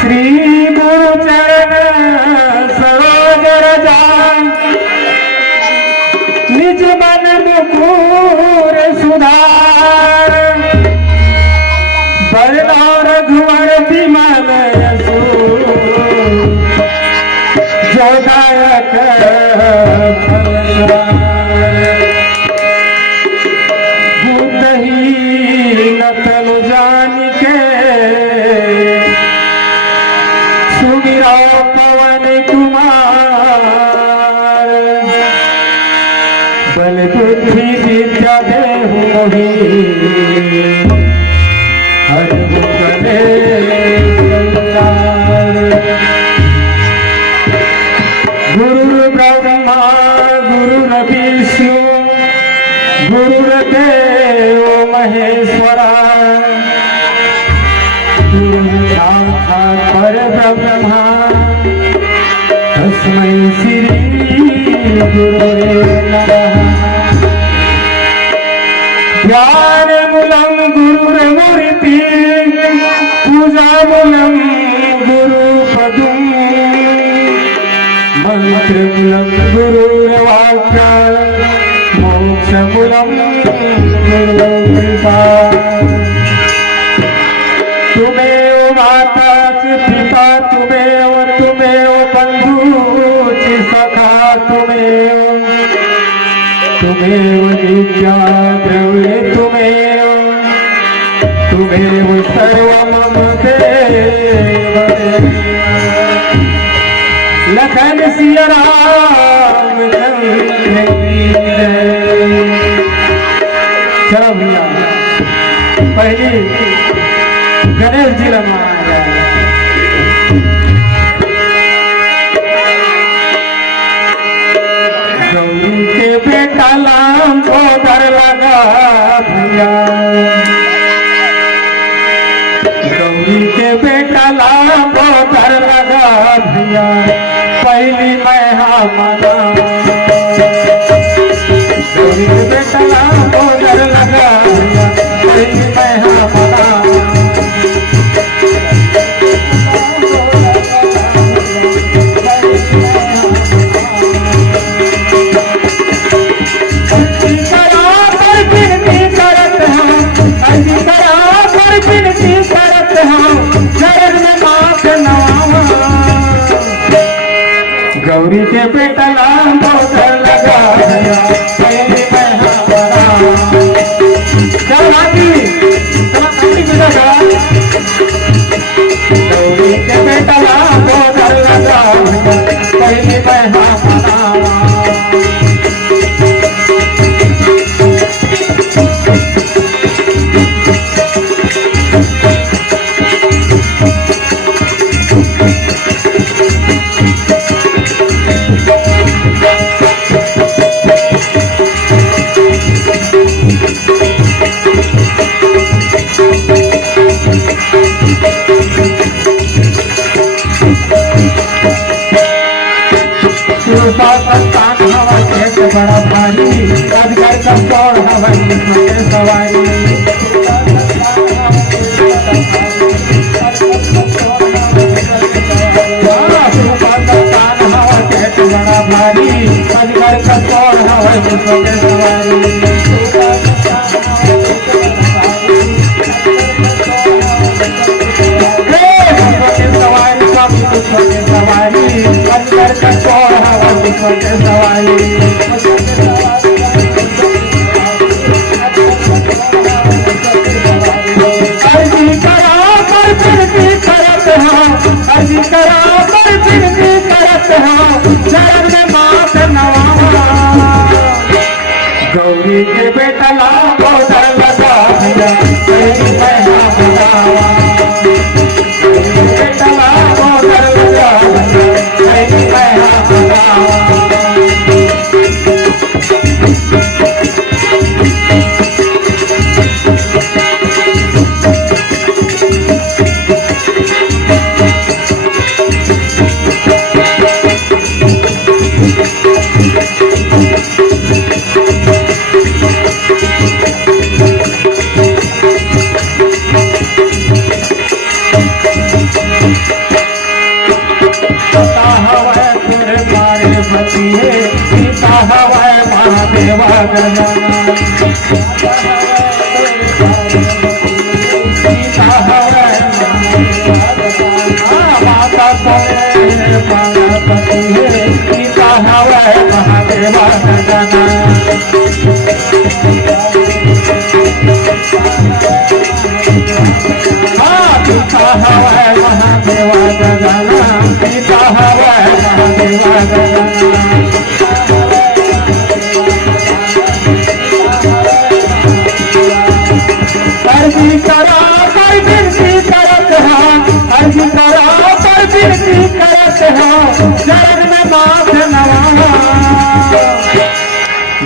श्री गुरु चरण सरोज रजा निज मन मुकुर सुधार बरला रघुवर विमल यशो जोदायक बुद्धहीन तनु जानि के सुमिरा पवन कुमार बल बुद्धि विद्या देहु मोहि हरहु कलेश गुरु ब्रह्मा गुरु विष्णु गुरुदेव महेश्वरा गुरु साक्षात् परब्रह्म तस्मै श्री गुरुवे नमः ध्यानमूलं गुरुर्मूर्ति पूजामूलं गुरुपदम् मंत्रमूलं गुरुर्वाक्य मोक्षमूलं गुरुकृपा तुमेव माता च पिता तुमेव बंधु च सखा तुमेव विद्या द्रव्ये तुमेव सर्व मम देव लखन सिया राम चंद्र की जय। चलो भैया पहली गणेश जी लगा गौरी के बेटा लाम को डर लगा भैया गौरी के बेटा लाम को डर लगा भैया पहली मैं मना गौरी के बेटा लाम को डर लगा भैया पहली मैं मना गौरी के बेटा लाम को डर लगा भैया पहली मैं हमारा गौरी के बेटा लाम को डर लगा भैया पहली मैं हमारा बड़ा भारी राजगार का दौड़ हवाई में सवारी बड़ा भारी राजगार का दौड़ हवाई में सवारी सवारी राजगार का दौड़ हवाई में सवारी गौरी के बेटा लाम को डर लगा भैया पहली मैं हमारा बेटा लाम को डर लगा भैया पहली मैं हमारा महादेवा गजानन सीता हवै माता तोरे पार्वती सीता हवै महादेवा गजानन सीता हवै महादेवा गजानन सीता हवै महादेवा गजानन अर्जी करा पर विनती करत है अर्जी करा पर विनती करत है जग में माथ नवा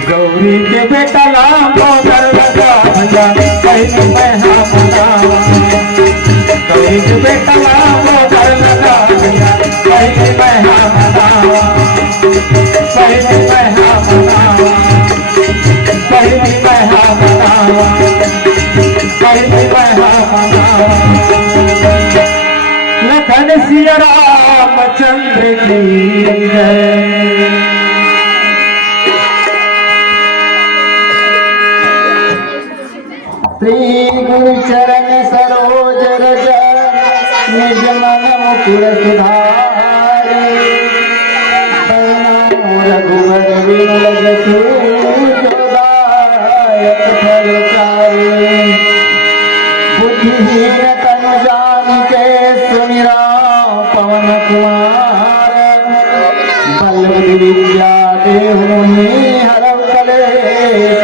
गौरी के बेटा लाम दर लगा भैया कहीं मैं हाँ मनावा गौरी के बेटा लाम दर लगा भैया कहीं मैं हाँ मनावा कहीं मैं हाँ मनावा कहीं मैं हाँ मनावा लखन सिया रामचंद्र की जय श्री गुरु चरण सरोज रज निज मन मुकुर सुधारे रघुवर विमल जसु जोदायक फलचारे बुद्धिहीन तनु जानिके सुमिरा पवन कुमार बल बुद्धि विद्या देहुनि हरव कलेश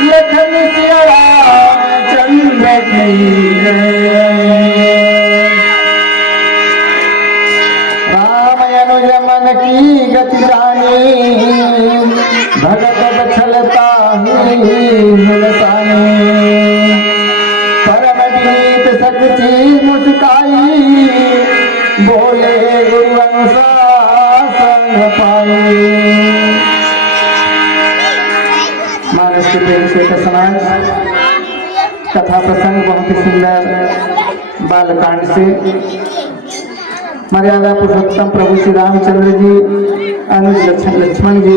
लखन सिया रामचंद्र की राम अनुज मन की गति जानी भगत बछलता हिलसानी सच्ची मुस्काई बोले गुरु अनुशासन पाई महाराष्ट्र प्रेम से समाज कथा प्रसंग बहुत ही सुंदर बालकांड से मर्यादा पुरुषोत्तम प्रभु श्री रामचंद्र जी अनुज लक्ष्मण जी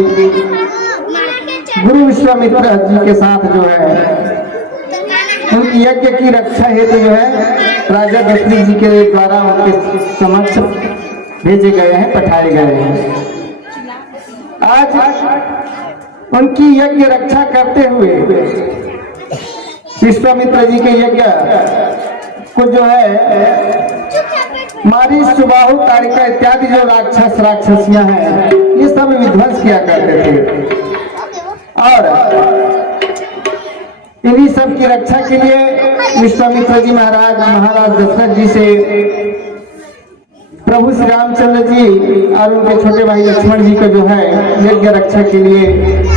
गुरु विश्वामित्र जी के साथ जो है उनकी यज्ञ की रक्षा हेतु जो है राजा दशरथ जी के द्वारा उनके समक्ष भेजे गए हैं पठाए गए हैं। आज उनकी यज्ञ रक्षा करते हुए विश्वामित्र जी के यज्ञ को जो है मारी सुबाहु तारिका इत्यादि जो राक्षसियां हैं ये सब विध्वंस किया करते थे और इन्हीं सब की रक्षा के लिए विश्वामित्र जी महाराज दशरथ जी से प्रभु श्री रामचंद्र जी और उनके छोटे भाई लक्ष्मण जी को जो है यज्ञ रक्षा के लिए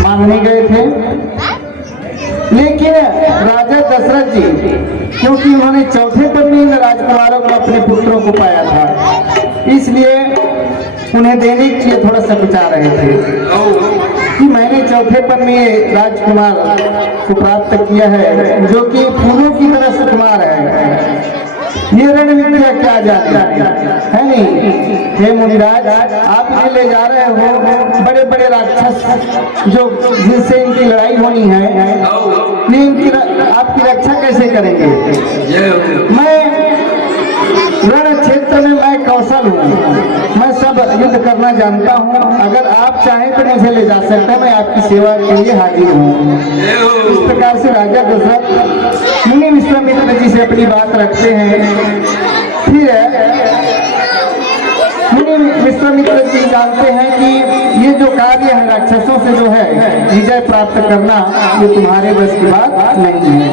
मांगने गए थे। लेकिन राजा दशरथ जी क्योंकि उन्होंने चौथे पर में राजकुमारों को अपने पुत्रों को पाया था इसलिए उन्हें देने के लिए थोड़ा सकुचा रहे थे कि मैंने चौथे पर में राजकुमार को प्राप्त किया है जो कि फूलों की तरह सुकुमार है ये रण विद्या क्या जाने है नहीं। हे मुनिराज आप ये ले जा रहे हो बड़े बड़े राक्षस जो जिनसे इनकी लड़ाई होनी है इनकी आपकी रक्षा कैसे करेंगे। मैं रण क्षेत्र में मैं कौशल हूँ मैं सब युद्ध करना जानता हूँ अगर आप चाहें तो मुझे ले जा सकते हैं मैं आपकी सेवा के लिए हाजिर हूँ। इस प्रकार से राजा दशरथ मुनि विश्वामित्र जी से अपनी बात रखते हैं। फिर मुनि विश्वामित्र जी जानते हैं कि ये जो कार्य है राक्षसों से जो है विजय प्राप्त करना ये तुम्हारे बस की बात नहीं है।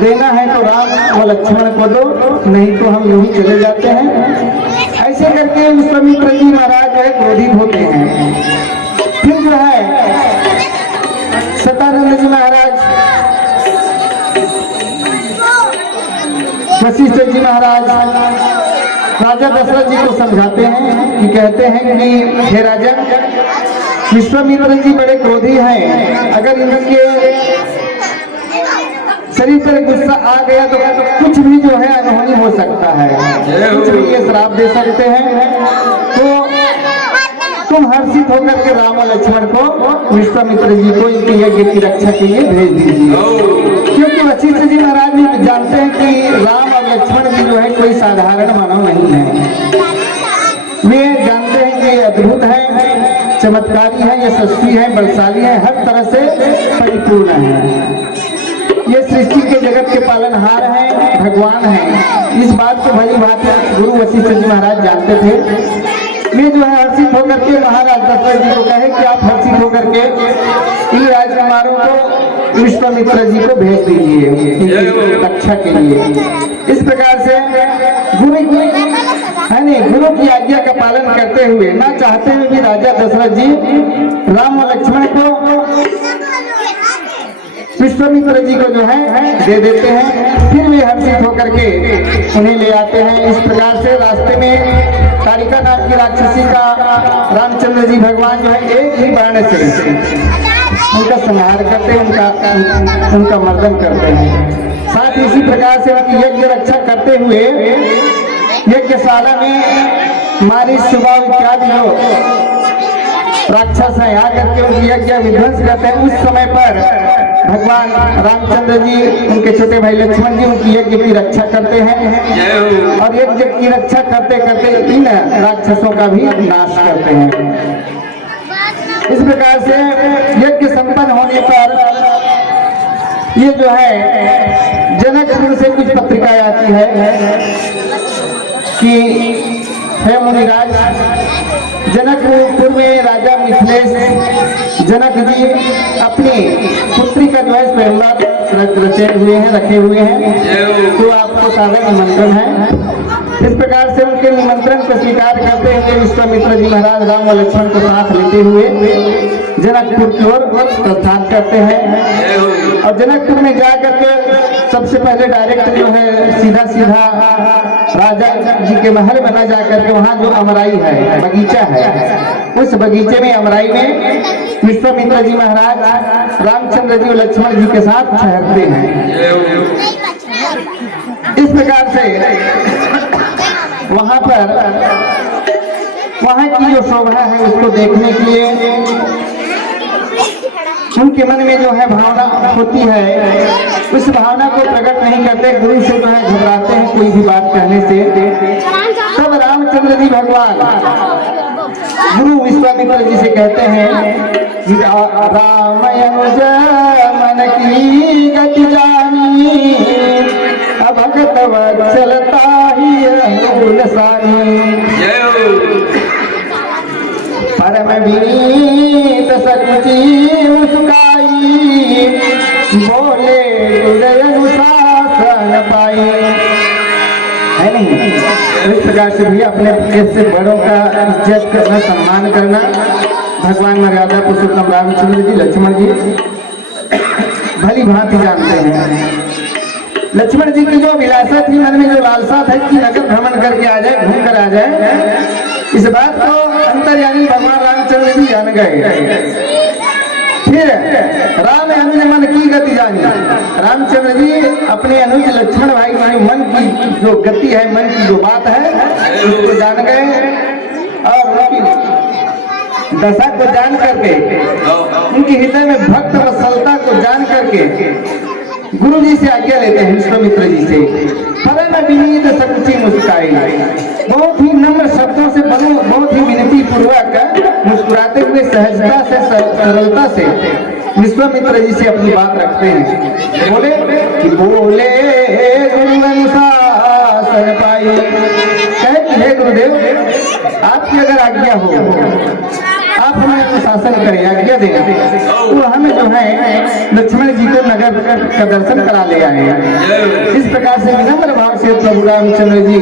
देना है तो राम व लक्ष्मण को दो नहीं तो हम यूं ही चले जाते हैं। ऐसे करके विश्वामित्र जी महाराज जो है क्रोधित होते हैं। फिर जो है सतानंद जी महाराज वशिष्ठ जी महाराज राजा दशरथ जी को समझाते हैं कि कहते हैं कि हे राजा विश्वामित्र जी बड़े क्रोधी हैं अगर इनके शरीर पर गुस्सा आ गया तो कुछ भी जो है अनहोनी हो सकता है कुछ भी ये श्राप दे सकते हैं। तो तुम हर्षित होकर के राम और लक्ष्मण को विश्वामित्र जी को इनके यज्ञ की रक्षा के लिए भेज दीजिए। क्योंकि वशिष्ठ जी महाराज भी जानते हैं कि राम और लक्ष्मण जी जो है कोई साधारण मानव नहीं है। वे जानते हैं कि ये अद्भुत है, चमत्कारी है, यशस्वी है, बलशाली है, हर तरह से परिपूर्ण है। ये सृष्टि के जगत के पालनहार हैं, भगवान हैं। इस बात को भली भांति गुरु वशिष्ठ जी महाराज जानते थे। वे जो है हर्षित होकर के महाराज दशरथ जी को कहे कि आप हर्षित होकर के इन राजकुमारों को विश्वामित्र जी को भेज दीजिए रक्षा के लिए। इस प्रकार से गुरु की आज्ञा का पालन करते हुए, ना चाहते हुए भी राजा दशरथ जी राम और लक्ष्मण को विश्वामित्र जी को जो है दे देते हैं। फिर वे हर्षित होकर के उन्हें ले आते हैं। इस प्रकार से रास्ते में तारिका नाम की राक्षसी का रामचंद्र जी भगवान जो है एक ही बाण से उनका संहार करते हैं, उनका मर्दन करते हैं। साथ ही इसी प्रकार से उनकी यज्ञ रक्षा करते हुए यज्ञशाला में मारी सुबाव इत्यादि जो राक्षस है आकर के उनकी यज्ञ विध्वंस करते हैं। उस समय पर भगवान रामचंद्र जी उनके छोटे भाई लक्ष्मण जी उनकी यज्ञ की रक्षा करते हैं और यज्ञ की रक्षा करते करते इन राक्षसों का भी नाश करते हैं। इस प्रकार से यज्ञ संपन्न होने पर ये जो है जनकपुर से कुछ पत्रिकाएं आती है कि हे मुनिराज, जनकपुर में राजा मिथिलेश जनक जी अपनी पुत्री का जो है स्वयंवर रचे हुए हैं, रखे हुए हैं, तो आपको सादर निमंत्रण है। इस प्रकार से उनके निमंत्रण को स्वीकार करते हुए विश्वामित्र जी महाराज राम और लक्ष्मण को साथ लेते हुए जनकपुर की ओर प्रस्थान करते हैं। और जनकपुर में जाकर के सबसे पहले डायरेक्ट जो है सीधा राजा जी के महल में न जाकर के वहाँ जो अमराई है, बगीचा है, उस बगीचे में अमराई में विश्वामित्र जी महाराज रामचंद्र जी और लक्ष्मण जी के साथ ठहरते हैं। इस प्रकार से वहाँ की जो शोभा है उसको देखने के लिए उनके मन में जो है भावना होती है, उस भावना को प्रकट नहीं करते, गुरु से जो है घबराते हैं कोई भी बात कहने से। तब रामचंद्र जी भगवान गुरु विश्वामित्र जी से कहते हैं राम अनुज मन की गति जानी, अब भगत वत्सलता ही अनुकूल सानी, परम विनीत सकुची मुस्काई, बोले हृदय अनुशासन पाई। है नहीं? इस प्रकार से भी अपने से बड़ों का इज्जत करना, सम्मान करना भगवान मर्यादा पुरुषोत्तम रामचंद्र जी लक्ष्मण जी भली भांति जानते हैं। लक्ष्मण जी की जो अभिलाषा थी, मन में जो लालसा था कि नगर भ्रमण करके आ जाए, घूम कर आ जाए, इस बात को अंतर्यामी भगवान रामचंद्र जी जान गए। फिर राम अनुज मन की गति जानी, रामचंद्र जी अपने अनुज लक्ष्मण भाई की मन की जो गति है, मन की जो बात है, उसको जान गए और उनकी दशा को जान करके, उनके हृदय में भक्त वत्सलता को जान करके गुरु जी से आज्ञा लेते हैं, विश्वामित्र जी से। परम विनीत सकुची मुस्काई, बहुत ही नम्र शब्दों से, बहुत ही विनती पूर्वक मुस्कुराते हुए सहजता से, सरलता से विश्वामित्र जी से अपनी बात रखते हैं। बोले बोले गुरु अनुशासन पाई, कहे हे गुरुदेव, आपकी अगर आज्ञा हो, आप हमें शासन करें, आज्ञा दें, तो हमें जो है लक्ष्मण जी को नगर का दर्शन करा ले आए। इस प्रकार से विनम्र भाव से प्रभु रामचंद्र जी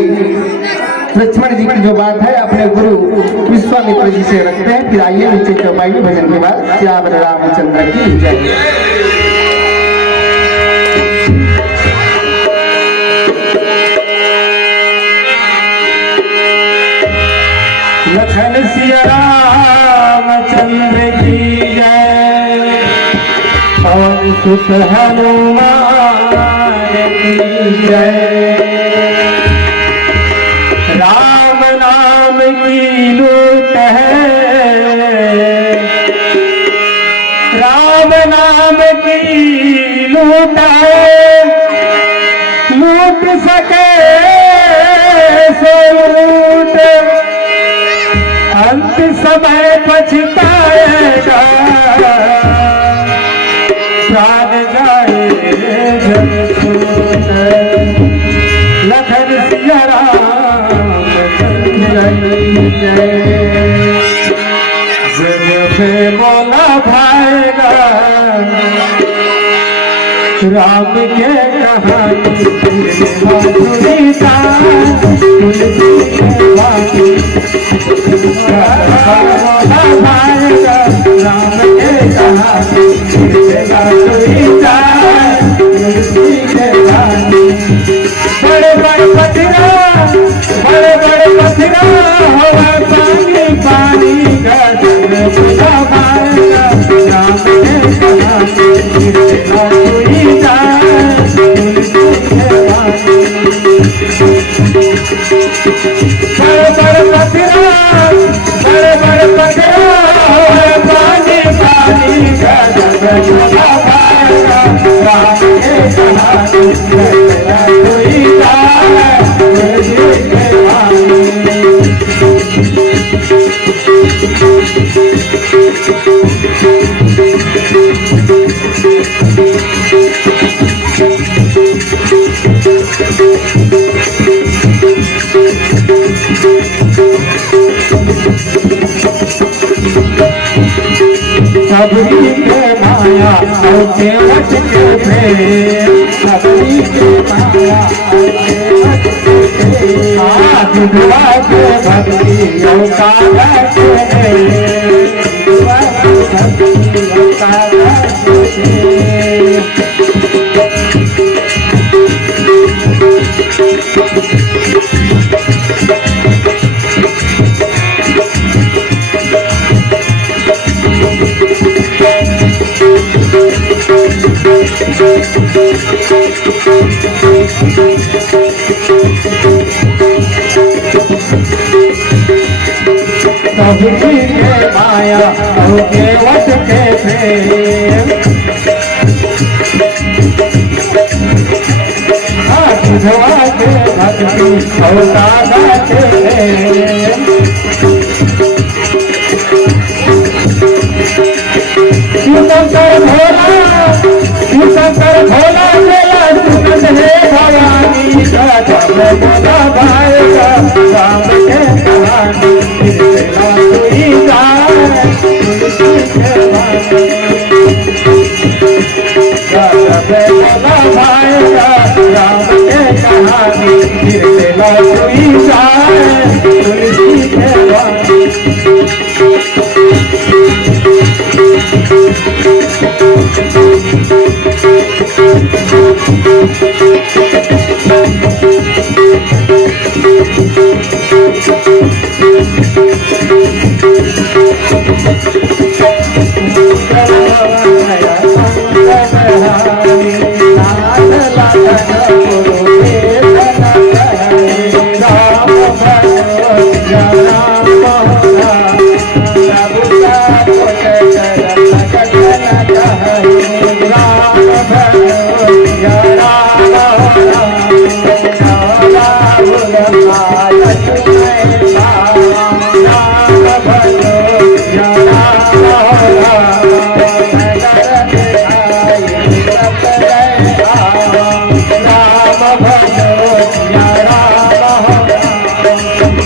लक्ष्मण जी की जो बात है अपने गुरु विश्वामित्र जी से रखते हैं। फिर आइए नीचे चौपाई में भजन के बाद श्याम रामचंद्र की जय। लखन सिया रामचंद्र की जय, पवन सुत हनुमान की जय। राम नाम की लूट है राम नाम की लूट लूट सके सो लूट, अंत समय पछताएगा प्राण जाए जब छूट। लखन सिया राम जय जग पे मोला भाएगा राम के कहानी तुलसी के बानी मोला भाएगा राम के कहानी तुलसी के बानी। बड़े बड़े पथिरा हो पानी पानी का जग बुला भाएगा राम के कहानी तुलसी के बानी। बड़े बड़े पथिरा हो पानी पानी का जग बुला भाएगा राम के कहानी तुलसी के बानी। सबरी के माया और केवट के प्रेम, सबरी के माया और केवट के प्रेम, दुआ के भक्ति और काला के दुआ के भक्ति और काला के। सबरी के माया और केवट के प्रेम, दुआ के भक्ति और दादा के प्रेम। शंकर भोला मेरा सुनत है भवानी का जब बोला भाएगा राम के कहानी तुलसी के बानी। जब बोला भाएगा राम के कहानी तुलसी के बानी।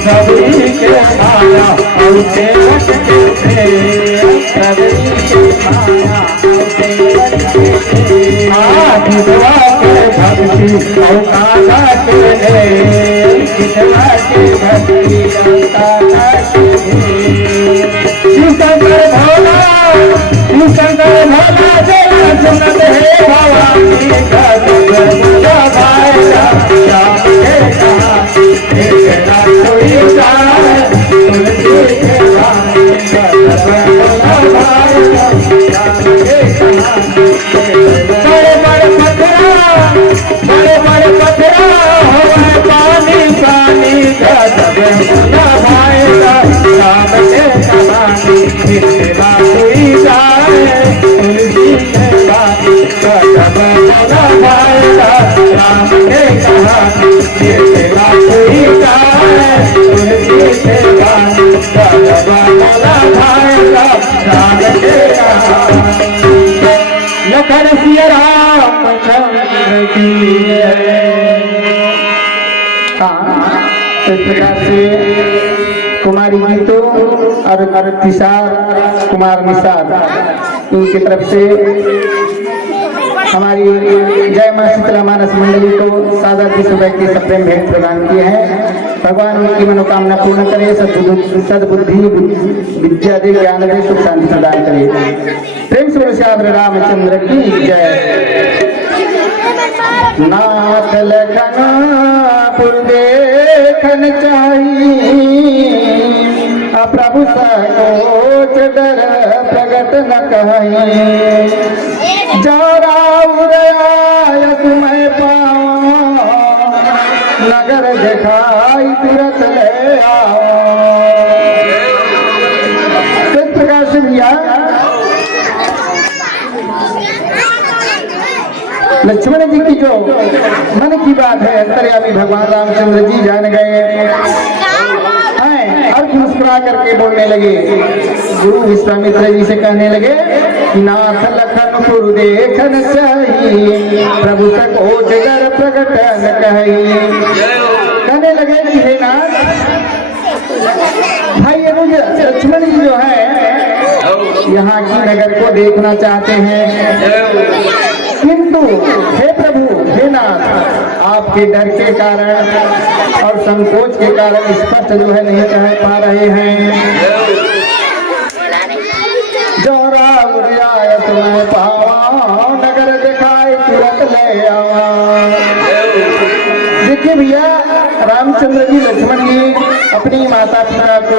सबरी के माया और केवट के प्रेम, सबरी के माया और केवट के प्रेम, दुआ के भक्ति और काला के प्रेम, दुआ के भक्ति और काला के प्रेम। शंकर भोला जरा सुनत है भवानी का जब बोला भाएगा राम के कहानी तुलसी के बानी। जब बोला भाएगा राम के कहानी। बड़े बड़े पथरा हो पानी पानी का जब बोला भाएगा राम के कहानी तुलसी राम ने कहा ये सेवा कोई का है उनकी सेवा बोला भाई राम ने कहा लखन सिया रामचंद्र की इस प्रकार से कुमारी गीतो और तिसार कुमार निषाद इनकी तरफ से हमारी जय मां शीतला मानस मंडली को सादा सुबह के सप्रेम भेंट प्रदान किए हैं। भगवान उनकी मनोकामना पूर्ण करे, सद्बुद्धि विद्या दे, ज्ञान दे, सुख शांति प्रदान करे। प्रेम से श्री रामचंद्र की जय। नाथ लखना पुर देखन चाहिए प्रभु सकोच डर प्रगट न कहीं जरा उदय तुम्हें पाओ नगर दिखाई तुरंत ले आओ। इस प्रकार से भैया लक्ष्मण जी की जो मन की बात है अंतर्यामी भगवान रामचंद्र जी जान गए और मुस्कुरा करके बोलने लगे। गुरु विश्वामित्र जी से कहने लगे कि नाथ लखन पुर देखन चाहिए प्रभु सकोच डर प्रगट न कहीं। कहने लगे कि हे नाथ भाई अनुज लक्ष्मण जी जो है यहाँ की नगर को देखना चाहते हैं, किंतु हे प्रभु हे नाथ आपके डर के कारण और संकोच के कारण स्पष्ट जो है नहीं कह पा रहे हैं। जो राम तुम्हें पावा नगर दिखाई तुरंत ले आवा। देखिए भैया रामचंद्र जी लक्ष्मण जी अपनी माता पिता को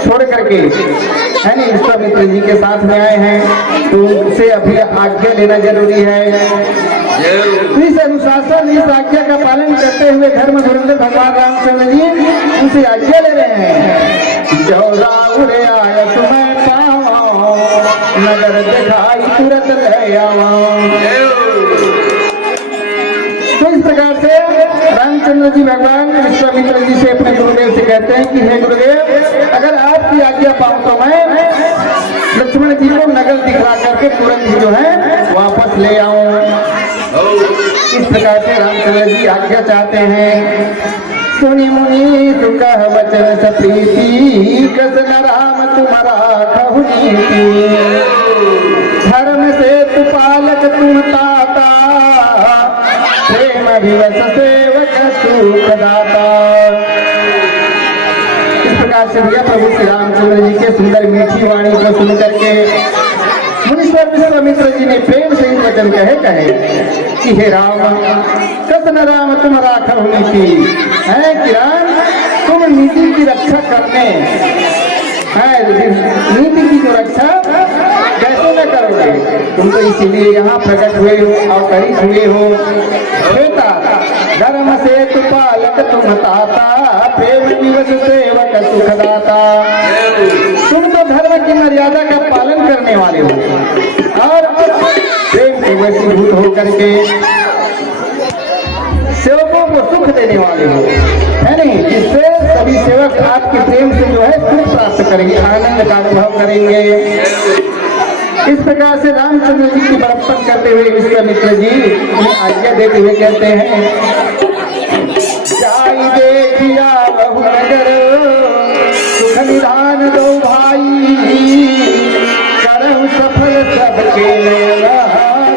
छोड़ करके है नहीं विश्वामित्र जी के साथ में आए हैं, तो उनसे अभी आज्ञा लेना जरूरी है। इस अनुशासन इस आज्ञा का पालन करते हुए धर्म धुरंधर भगवान रामचंद्र जी उनसे आज्ञा ले रहे हैं। जो राम आया तुम्हें पाओ नगर दिखाई तुरंत ले आओ। तो इस प्रकार से रामचंद्र जी भगवान विश्वामित्र जी से अपने गुरुदेव से कहते हैं कि हे गुरुदेव अगर आपकी आज्ञा पाऊं तो मैं लक्ष्मण जी को नगर दिखला करके तुरंत ही जो है वापस ले आऊं। इस प्रकार से रामचंद्र जी आज्ञा चाहते हैं। सुनी मुनि तुका वचन सप्रीति कृष्ण राम तुम्हारा कहूनीति धर्म से तु पालक तुम ताता प्रेम विवश सेवक सुख दाता। इस प्रकार से भैया प्रभु श्री रामचंद्र जी के सुंदर मीठी वाणी को सुन करके मुनीश्वर विश्वामित्र जी ने प्रेम से वचन कहे कि हे राम कृष्ण राम तुम राखा नीति है कि राम तुम नीति की रक्षा करने है, नीति की जो रक्षा कैसे न करोगे, तुम तो इसीलिए यहाँ प्रकट हुए हो अवतरित हुए हो। बेटा धर्म से तु पालक तुम ताता प्रेम दिवस सेवक सुखदाता। तुम तो धर्म की मर्यादा का पालन करने वाले हो और प्रेम के वशीभूत होकर के सेवकों को सुख देने वाले हो, है नहीं, जिससे सभी सेवक आपके प्रेम से जो है सुख प्राप्त करेंगे, आनंद का अनुभव करेंगे। इस प्रकार से रामचंद्र जी की बड़प्पन करते हुए विश्वामित्र जी उन्हें आज्ञा देते हुए कहते हैं जाई देखिया बहु नगर सुख निधान दो भाई करहु सफल सबके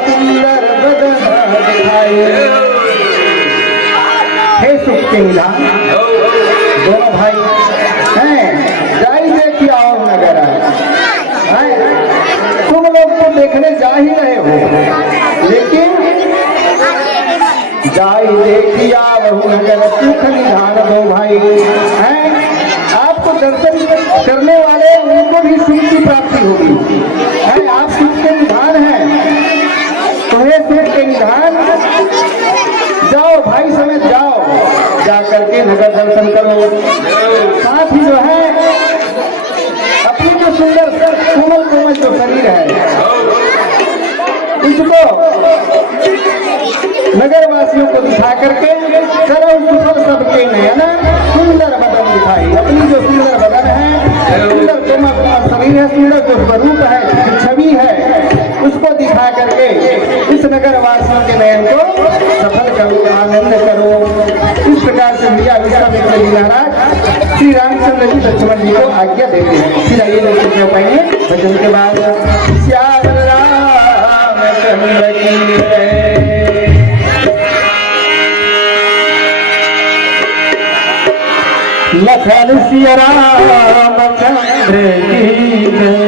सुंदर बदन दिखाई। हे सुख के निधान दोनों भाई हैं, जाई देखिए आओ नगर है। तुम लोग तो देखने जा ही रहे हो, लेकिन जाई देखिया बहु नगर सुख निधान दो भाई हैं। आपको दर्शन करने वाले उनको भी सुख की प्राप्ति होगी है। आप सुख के निधान हैं, तुम्हें सुख के निधान जाओ भाई समेत जाओ, जा करके नगर दर्शन करो। साथ ही जो है अपनी जो सुंदर कोमल कोमल जो शरीर है उसको नगर वासियों को दिखा करके सरल सुफल सबके नयन सुंदर बदन दिखाई। अपनी जो सुंदर बदन है, सुंदर कोमल शरीर है, सुंदर जो स्वरूप है, छवि है, उसको दिखा करके इस नगर वासियों के नयन को सफल करो, आनंद करो। इस प्रकार से भैया विश्वामित्र जी महाराज श्री रामचंद्र जी लक्ष्मण जी को आज्ञा देते हैं। फिर आइए लोग सुन पाएंगे भजन के बाद। श्याम रामचंद्र की जय, लखन सिया रामचंद्र की जय।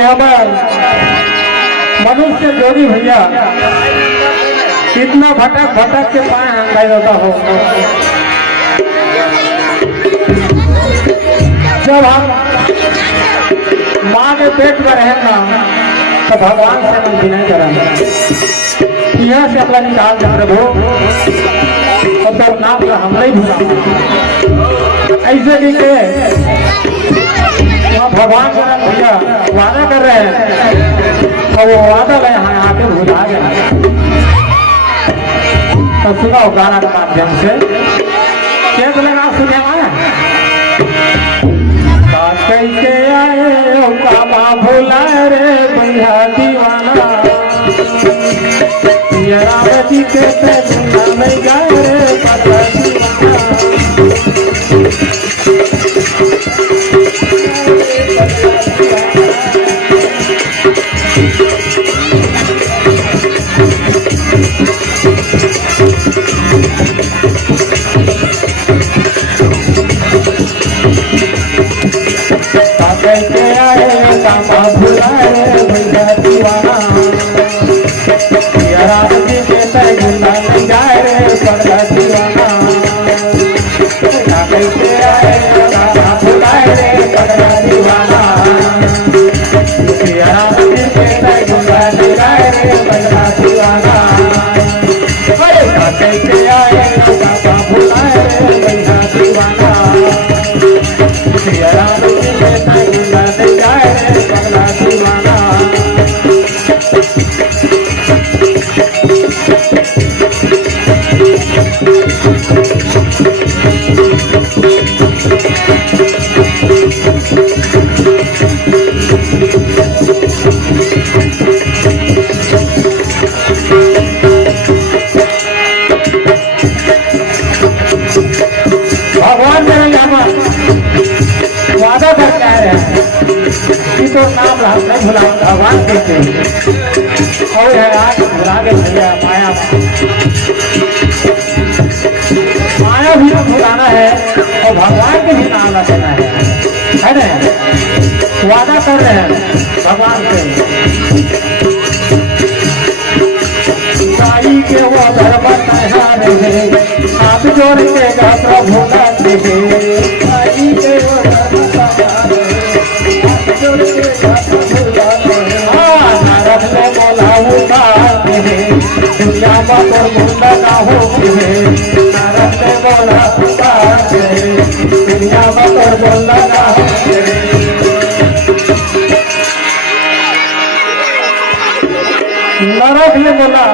हमार मनुष्य जोड़ी भैया कितना भटक भटक के पाए हंगाई होता हो। जब हम माँ के पेट में रहेगा तो भगवान से हम विनय करेंगे, यहाँ से अपना निकाल दे प्रभु, और तो नाम का हम नहीं भूला। ऐसे भी के भगवान भैया वादा कर रहे हैं और वो वादा में यहाँ आके भुला गए। तो सुनाओ गाना के माध्यम से क्या लगा सुने कैसे आए कामा भूला रे भैया दीवाना, राम जी के नहीं गाए रे पता दीवाना। कैसे आए कामा भुला रे भैया दीवाना, राम जी के गुना नहीं गाए रे पता दीवाना। कैसे आए कामा भुला रे पता दीवाना, राम जी के गुना नहीं गाए रे पता दीवाना। कैसे आए कामा भुला रे भैया दीवाना, राम जी के गुना नहीं गाए रे पता दीवाना। भगवान मेरे यहाँ वादा कर कह रहे हैं कि तो नाम नहीं भुला, भगवान कहते और है आज भुला के भैया माया माया भी तो भुलाना है और भगवान के भी नाम लेना है ना। वादा कर रहे हैं भगवान से, साई के वो धर्म है आप जोड़ के गाता भोला देवे, साई के वो धर्म जोड़ के गाता भोला देवे। नारद ने बोला उठा दुनिया में और मुंडा ना हो, नारद ने बोला उठा दुनिया में और मुंडा ना हो। नारद ने बोला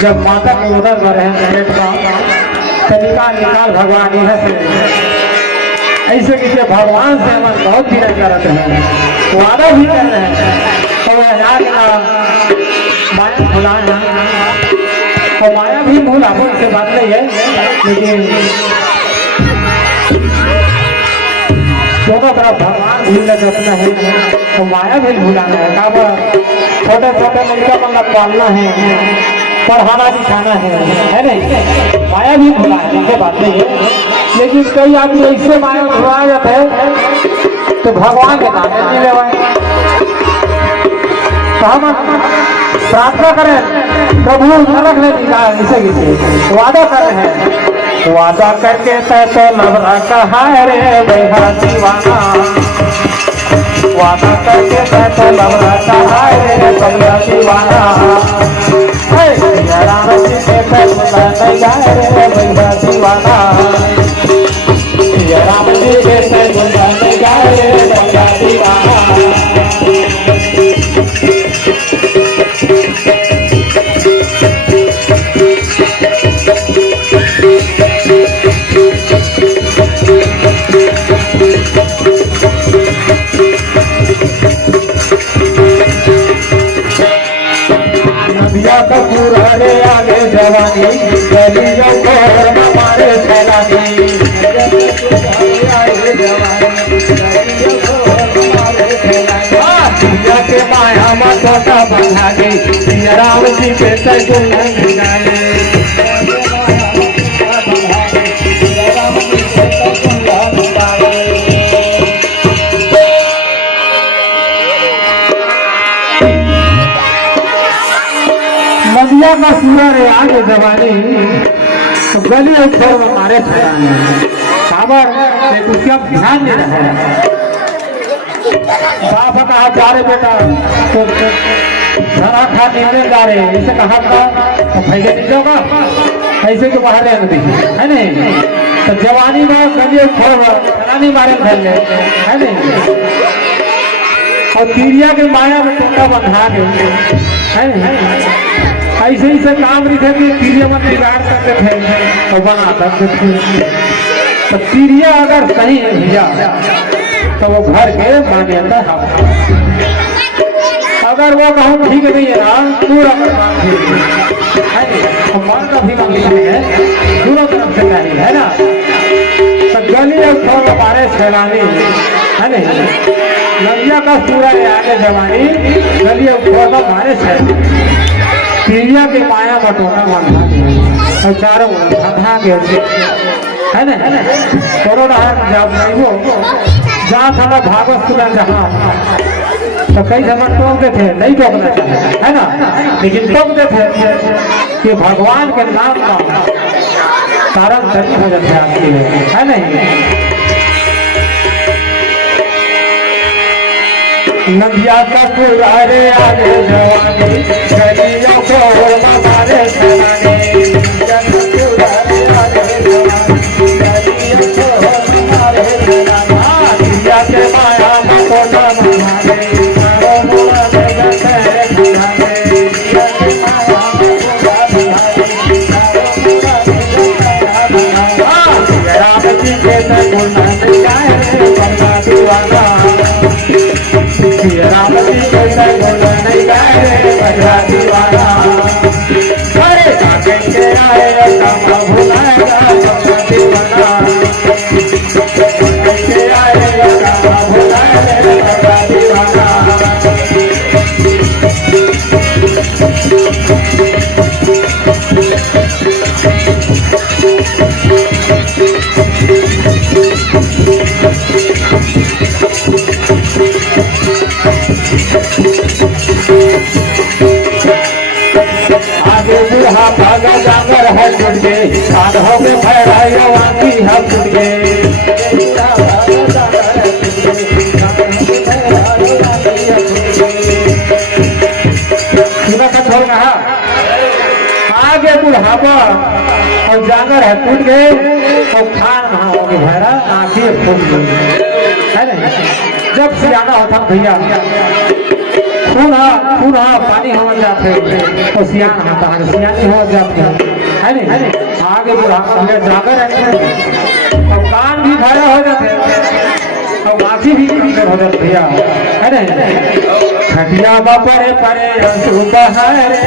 जब माता के उदर पर रहे पेट का तो निकाल भगवान यहाँ से ऐसे किसी भगवान से हम बहुत विनय करते हैं, वादा भी कर रहे हैं। तो माया भुलाना तो माया भी भूला से बात नहीं है, लेकिन दोनों तरफ भगवान भूलने रखना है तो माया भी भुलाना है। छोटे छोटे लड़का मतलब पालना है, पढ़ाना लिखाना है नहीं, माया भी भुला है, ऐसे बात नहीं है। लेकिन कई आदमी ऐसे माया भुला जाते हैं तो भगवान के नाम नहीं ले तो हम प्रार्थना करें प्रभु नरक ने निकाल इसे किसे वादा कर रहे हैं, वादा करके तो लवरा कहा रे भैया दीवाना, वादा करके तो लवरा कहा रे भैया दीवाना। राम जी के नहीं गाए रे भैया दीवाना, राम जी के नहीं गाए रे भैया दीवाना। सुरारे आगे जवानी गलियों को हमारे सैलानी दुनिया के माया में छोटा बंधा गई राम जी के नदिया का सूरज रे आगे जवानी तो गली और छोड़ हमारे ठहराने खबर उसका ध्यान नहीं रहा साफ कहा जा रहे बेटा तो धरा खा निकले जा रहे ऐसे कहा था तो फैले नहीं जाओगा ऐसे के बाहर नदी है नहीं तो जवानी में गली और छोड़ नहीं मारे फैल है नहीं और तीरिया के माया में टुकड़ा बंधा गए है ऐसे ही से काम रही थे कि तीरिया में बिगाड़ सकते थे और बना सकते थे तो तीरिया अगर सही है भैया तो वो घर के मान्यता है अगर वो कहूँ ठीक नहीं है ना पूरा मन का भी मांगनी है दोनों तरफ से नहीं है ना तो गली और छोड़ हमारे सैलानी है नहीं नदिया का सूरा है आगे जवानी गली और छोड़ हमारे सैलानी तीरिया के माया बटोना बंधा और चारों बंधा के है ना कोरोना जब नहीं हो जहाँ था भागवत सुना जहाँ तो कई जगह टोकते थे नहीं टोकना चाहिए है ना लेकिन टोकते थे कि भगवान के नाम का तारण तरी हो जाते आपके है नहीं नदिया का पुरारे आगे जवानी गलियों को हमारे सैलानी पुरारे आगे जवानी गलियों को हमारे सैलानी के माया में कोटा हमारे राम जी के राम जी के नहीं गाए बजरा दीवाना अरे के आए काम भुलाएगा दीवाना के आए काम भुलाएगा दीवाना आगे बूढ़ा भागा जाकर है जुट गए कांधों में फैलाया वाकी हम जुट गए आगे बुढ़ापा और जांगर है टूट गए और खान वहां हो गए भैरा आंखें फूट गई है ना जब सियाना होता भैया खून पानी हो जाते तो सियान होता है सियानी हो जाती है नहीं आगे बुढ़ापा भैया जांगर है और कान भी भरा हो जाते और आंखें भी हो जाती भैया है ना खटिया बापरे परे अंशुका है रे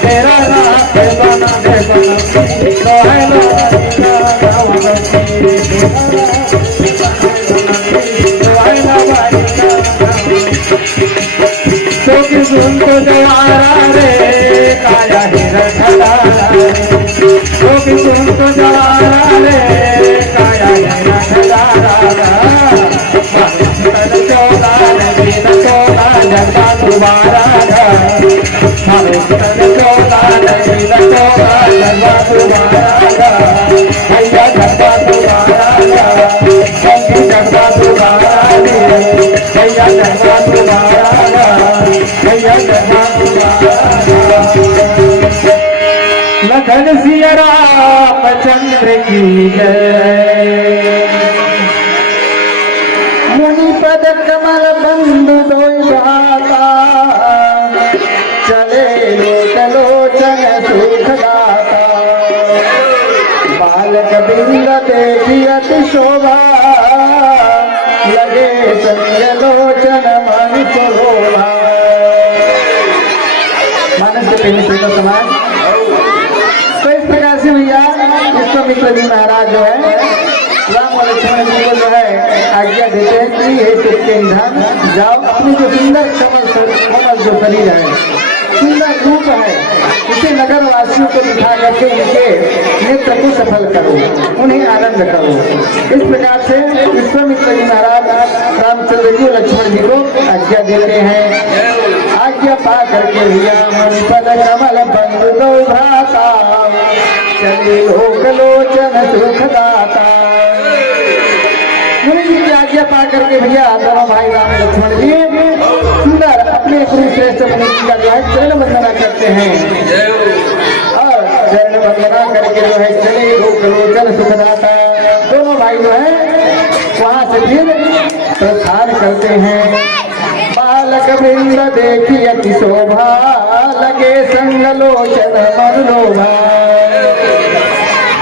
तेरा रात बना दे उनको जवारा रे काया हिरा उनको जवारा रे काया हिरा जगता तुम्हारा भैया जगता तुम्हारा जगता तुम्हारा भैया जगता तुम्हारा भैया जगता लखन सिया रामचंद्र की जय मुनिपद कमल बंधु दोता चले लोचन सुखदाता बालक बिंद देखी अति शोभा करते हैं श्रोता समाज। तो इस प्रकार से भैया विश्वामित्र जी महाराज जो है राम और लक्ष्मण जी को जो है आज्ञा देते हैं कि हे सबके निधान जाओ, अपनी जो सुंदर कमल जो शरीर है, सुंदर रूप है, इसे नगर वासियों को दिखा करके इनके नेत्र को सफल करो, उन्हें आनंद करो। इस प्रकार से विश्वामित्र जी महाराज रामचंद्र जी और लक्ष्मण जी को आज्ञा देते हैं। आज्ञा पा करके भैया पद कमल बंधु दो भ्राता, चले लोक लोचन सुखदाता। मुनि जी की आज्ञा पा करके भैया दोनों भाई राम लक्ष्मण जी सुंदर अपने गुरु श्रेष्ठ मुनि जी का जो है चरण वंदना करते हैं और चरण वंदना करके जो है चले लोक लोचन सुखदाता। दोनों भाई जो है वहां से फिर प्रस्थान करते हैं। बालक वृंद देखी अति शोभा, लगे संग लोचन मन लोभा।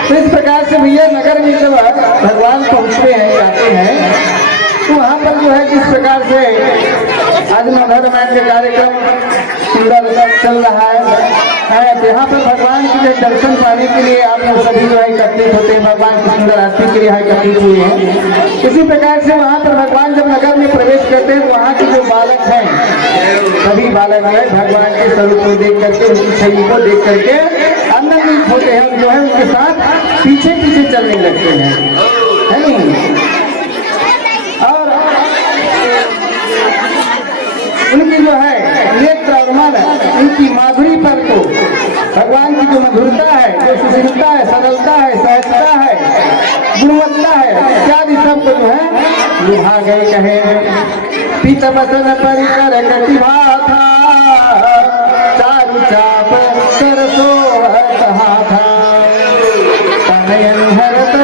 तो इस प्रकार से भैया नगर में जब भगवान पहुंचते हैं, जाते हैं, तो वहाँ पर जो है जिस प्रकार से आज नगर रामायण के कार्यक्रम सुंदर चल रहा है, यहाँ पर भगवान के दर्शन पाने के लिए आप लोग सभी जो है एकत्रित होते हैं, भगवान की सुंदर आरती के लिए एकत्रित हुए हैं। इसी प्रकार से वहाँ पर भगवान जब नगर में प्रवेश करते हैं, वहाँ के जो बालक हैं, सभी बालक जो है भगवान के स्वरूप को देख करके, उनकी छवि को देख करके आनंदित होते हैं और जो है उनके साथ पीछे पीछे चलने लगते हैं, है नहीं। और उनकी जो है नेत्र और मन, उनकी माधुरी पर को भगवान की जो मधुरता है, जो सुशीलता है, सरलता है, सहजता है, गुणवत्ता है इत्यादि सब को जो है लुभा गए कहे। पीत बसन परिकर कटिभा था, चारु चाप सरसो हाथा, तनयन हरत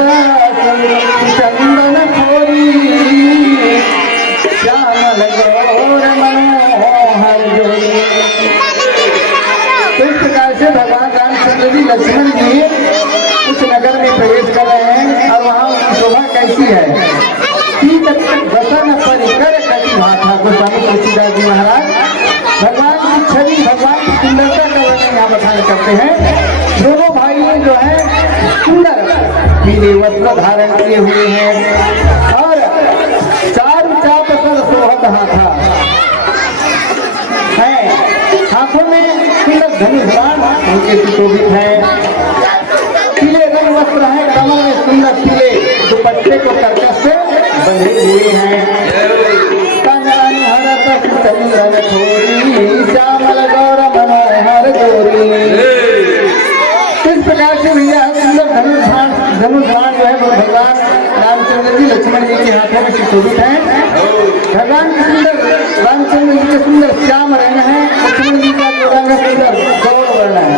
चंदन खोरी, श्यामल गौर मनोहर जोरी। तो इस प्रकार से भगवान रामचंद्र जी लक्ष्मण जी उस नगर में प्रवेश कर रहे हैं और वहाँ उनकी शोभा कैसी है। वसन परिकर कटिभाथा, गोस्वामी तुलसीदास जी महाराज भगवान की छवि, भगवान की सुंदरता का वर्णन यहाँ बखान करते हैं। दोनों भाई जो है सुंदर पीले वस्त्र धारण किए हुए हैं और चारु चाप सर सोहत हाथा है, हाथों में सुंदर धनुष बाण उनके सुशोभित है। पीले रंग वस्त्र है, कमर में सुंदर पीले दुपट्टे को कर्कश से बंधे हुए हैं। तनयन हरत चंदन खोरी, श्यामल गौर मनोहर जोरी। इस प्रकार से भैया सुंदर धनुष बाण जो है भगवान रामचंद्र जी लक्ष्मण जी के हाथों में सुशोभित है। भगवान की सुंदर रामचंद्र जी के सुंदर श्याम रंग है, लक्ष्मण जी का जो रंग सुंदर गौर वर्ण है।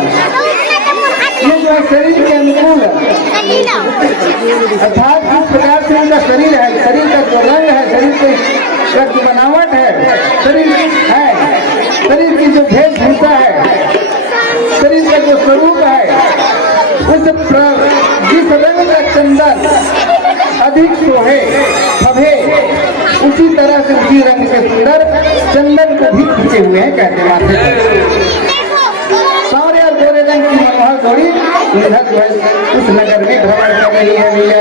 ये जो है शरीर के अनुकूल अर्थात जिस प्रकार से उनका शरीर है, शरीर का जो रंग है, शरीर का जो बनावट है, शरीर है, शरीर की जो वेशभूषा है, शरीर का जो स्वरूप है, उस जिस रंग का चंदन अधिक सोहे सभे, उसी तरह से उसी रंग के सुंदर चंदन को भी खींचे हुए हैं कहते माथे। सारे और गोरे रंग की मनोहर जोड़ी इधर जो है उस नगर में भ्रमण कर रही है भैया।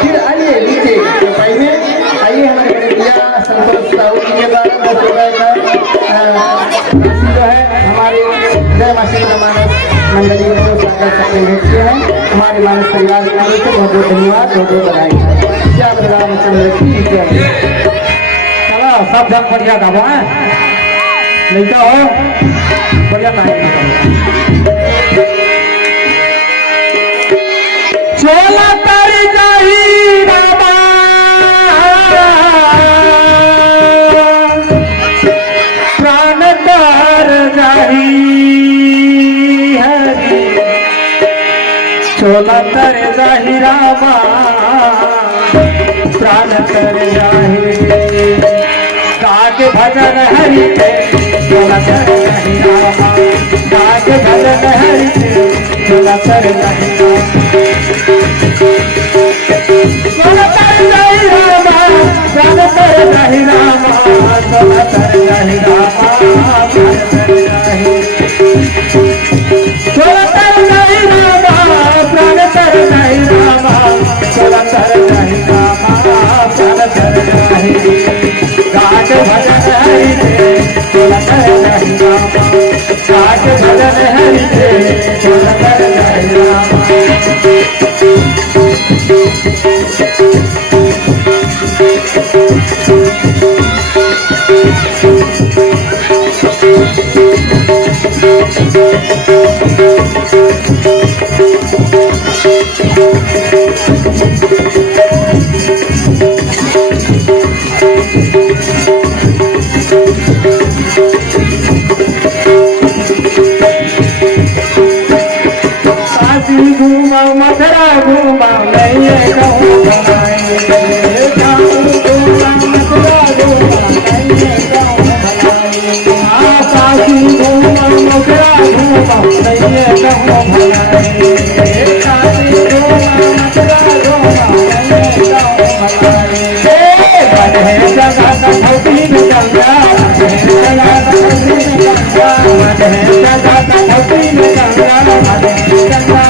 फिर आइए नीचे चौपाई में आइए, हमारे भैया संतोष साहू जी के द्वारा जो है हमारे जय मासी मानस मंडली में जो सागर सकते हैं, हमारे मानस परिवार की ओर से बहुत बहुत धन्यवाद, बहुत बहुत बधाई। श्याम रामचंद्र की जय। चलो सब जन बढ़िया गावो है, नहीं तो हो बढ़िया गाएंगे। चोला तर जाही रामा, प्राण तर जाही हरि, चोला तर जाही रामा, प्राण तर जाही। गाग भजन हरि के चोला तर जाही रामा, गाग भजन हरि के चोला तर जाही रामा। चोला तर जाही रामा, प्राण तर जाही रामा, चोला तर जाही रामा, प्राण तर जाही। जाहि रामा काज भजन हरि के सुनकर जाहि रामा। घूमा मथुरा घूमा नहीं कहूँ बनाएंगे घूमा मथुरा घूमा नहीं कहूँ बनाएंगे काशी घूमा मथुरा घूमा नहीं कहूँ बनाएंगे काशी घूमा मथुरा घूमा नहीं कहूँ बनाएंगे बने जगह धोती में गंगा बने जगह धोती में गंगा बने जगह धोती में गंगा बने जगह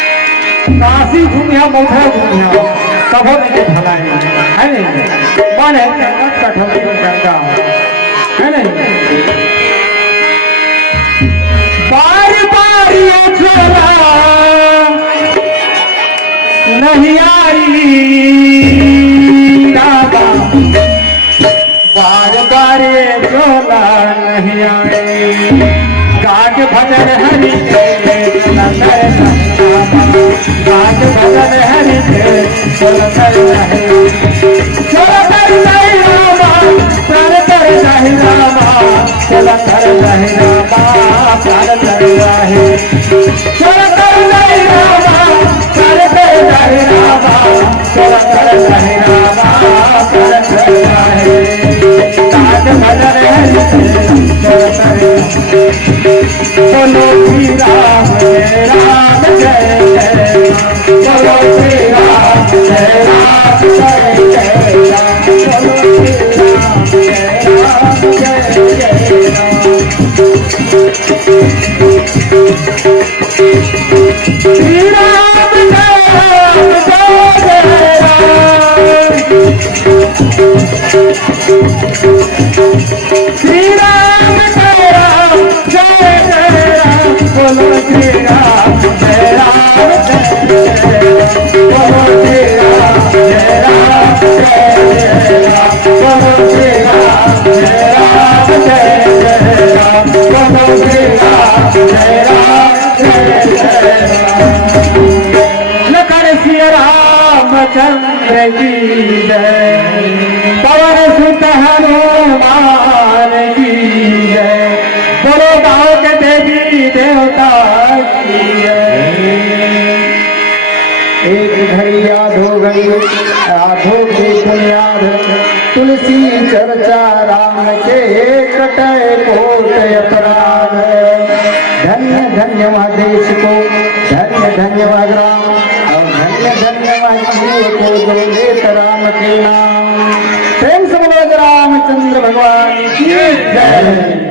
काशी घूमिया मथुरा घूमिया कभो नहीं भलाई है नहीं मन है कठौती में गंगा है नहीं बार बार ये छोरा नहीं आई बार बार चोला नहीं आए गाज भजन हरि के गाज भजन हरि के सुनकर नहीं सुनकर नहीं रामा सुनकर नहीं रामा सुनकर नहीं रामा सुनकर नहीं सुनकर नहीं रामा सुनकर नहीं रामा सुनकर नहीं रामा सुनकर नहीं भजन हरि बोलो श्री राम जय राम जय जय बोलो श्री राम जय राम जय जय राम बोलो श्री राम जय राम जय जय राम श्री राम जय राम जय जय श्री राम जय राम जय जय राम बोलो श्री राम जय राम जय जय राम बोलो श्री राम जय राम जय जय राम बोलो श्री राम जय राम जय जय राम बोलो श्री राम जय राम जय जय राम लखन सिया रामचंद्र जी जय पवन सुत हनुमान की जय बोलो गाँव के देवी देवता की एक घड़िया दो घड़ी आधो के बुनियाद तुलसी चर्चा राम के कटे कोट अपराध धन्य धन्य देश को धन्य धन्य ग्राम और धन्य धन्य जीव को जो लेत राम के नाम प्रेम से बोलो रामचंद्र भगवान की जय।